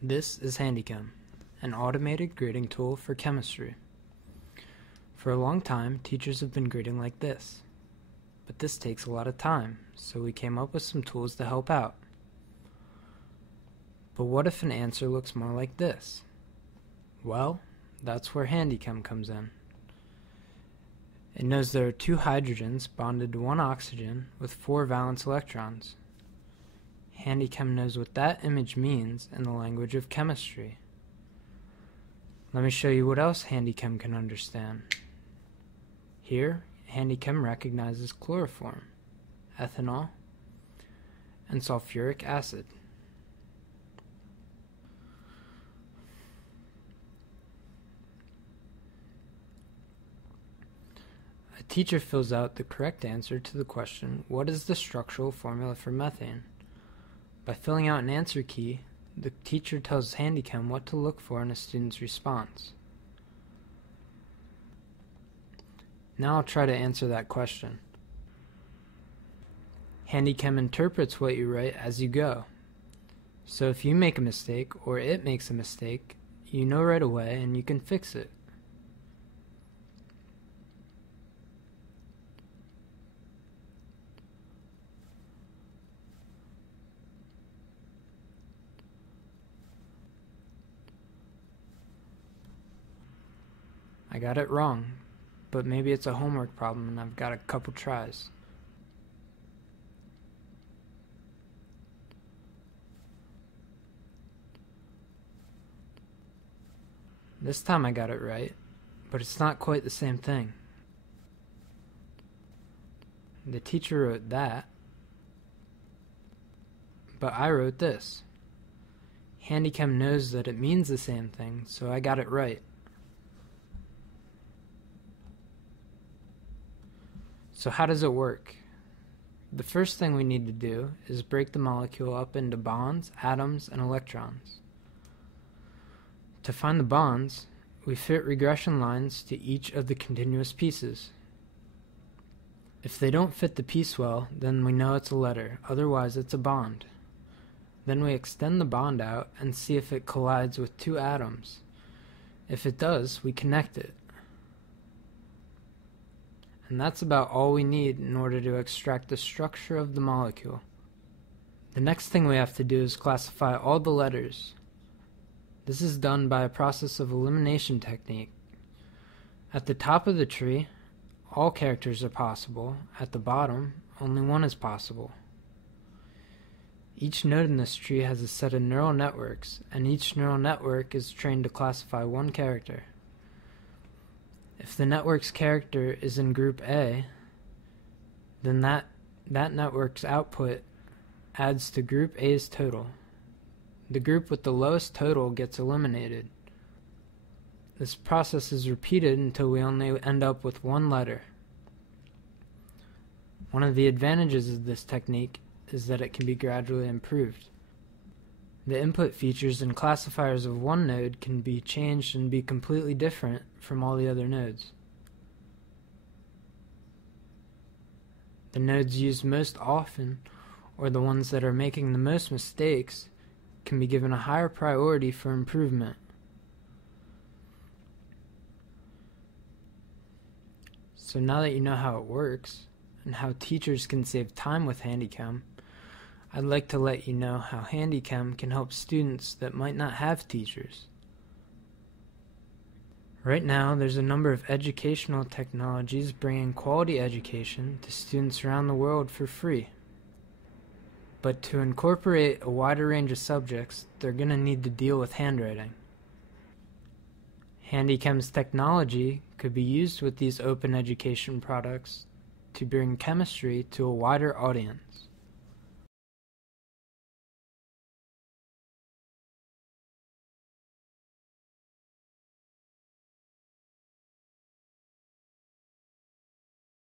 This is Chem, an automated grading tool for chemistry. For a long time, teachers have been grading like this. But this takes a lot of time, so we came up with some tools to help out. But what if an answer looks more like this? Well, that's where Chem comes in. It knows there are two hydrogens bonded to one oxygen with 4 valence electrons. Chem knows what that image means in the language of chemistry. Let me show you what else Chem can understand. Here, Chem recognizes chloroform, ethanol, and sulfuric acid. A teacher fills out the correct answer to the question, what is the structural formula for methane? By filling out an answer key, the teacher tells Chem what to look for in a student's response. Now I'll try to answer that question. Chem interprets what you write as you go. So if you make a mistake or it makes a mistake, you know right away and you can fix it. I got it wrong, but maybe it's a homework problem and I've got a couple tries. This time I got it right, but it's not quite the same thing. The teacher wrote that, but I wrote this. Chem knows that it means the same thing, so I got it right. So how does it work? The first thing we need to do is break the molecule up into bonds, atoms, and electrons. To find the bonds, we fit regression lines to each of the continuous pieces. If they don't fit the piece well, then we know it's a letter, otherwise it's a bond. Then we extend the bond out and see if it collides with 2 atoms. If it does, we connect it. And that's about all we need in order to extract the structure of the molecule. The next thing we have to do is classify all the letters. This is done by a process of elimination technique. At the top of the tree, all characters are possible. At the bottom, only one is possible. Each node in this tree has a set of neural networks, and each neural network is trained to classify one character. If the network's character is in group A, then that network's output adds to group A's total. The group with the lowest total gets eliminated. This process is repeated until we only end up with one letter. One of the advantages of this technique is that it can be gradually improved. The input features and classifiers of one node can be changed and be completely different from all the other nodes. The nodes used most often, or the ones that are making the most mistakes, can be given a higher priority for improvement. So now that you know how it works, and how teachers can save time with Chem, I'd like to let you know how Chem can help students that might not have teachers. Right now, there's a number of educational technologies bringing quality education to students around the world for free. But to incorporate a wider range of subjects, they're going to need to deal with handwriting. Chem's technology could be used with these open education products to bring chemistry to a wider audience.